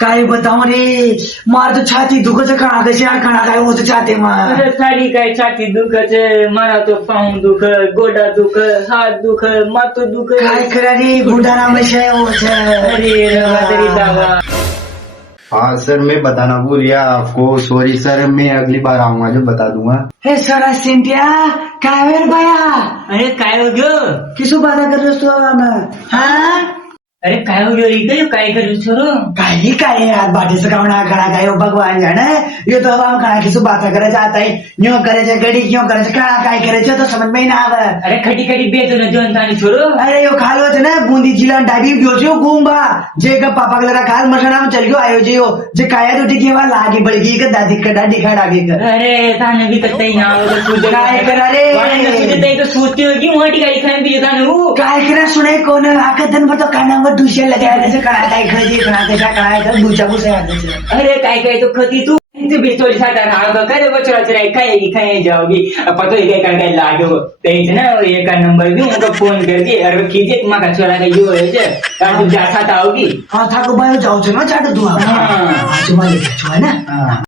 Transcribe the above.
काय बताऊ रे, मार तो छाती दुखत कणा कशी कणा काय होत छाती मार साडी काय छाती दुखत मला तो पाहून दुख गोडा दुख हात दुख मातो दुख काय करा रे गुंडारा मशाय होत अरे रवा तरी दावा। हाँ सर, मैं बताना भूल गया आपको, सॉरी सर, मैं अगली बार आऊंगा जो बता दूंगा। हे सरा सिंटिया काय वेळ बाया अरे काय हो गयो किसो बाधा कर रहे हो हाँ अरे काय हो गयो इकडे काय करू छोरो काही काय यार बाटे से कवना करा काय हो भगवान जाने ये तो हम कहा किसो बात करे जाता है न्यो करे जा गड़ी क्यों करे जा कहा काय करे जा तो समझ में ही ना आवे। अरे खटी खटी बेचो ना जोन तानी छोरो अरे यो खालो थे ना बूंदी जिला डाबी गयो जो गुम्बा जे का पापा का खाल मसना में चल गयो आयो जे हो जे काया तो टिके वाला लागी बड़गी का दादी का डाडी खड़ा आगे कर अरे ताने भी तई ना वो सूझ काय करा रे वाणे तई तो सोचती होगी मोटी गाड़ी खान भी तानु काय करा सुने कोण आका दिन भर तो काना में दूसरे लगाया जैसे कड़ा काय खड़ी कड़ा कैसा कड़ा कर दूचा बुसे अरे काय काय तो खती तू तू बिस्टोरी साटा ना करे बचरा चरा खाए जाओगी पतो ये काय लागो तेज ना एक नंबर भी उनको फोन करके अरे कीजिए तुम्हारा छोरा का यो है जे तू जा साटा आओगी हाँ था को बायो जाओ छे ना चाट दुआ हाँ आज माले छुआ ना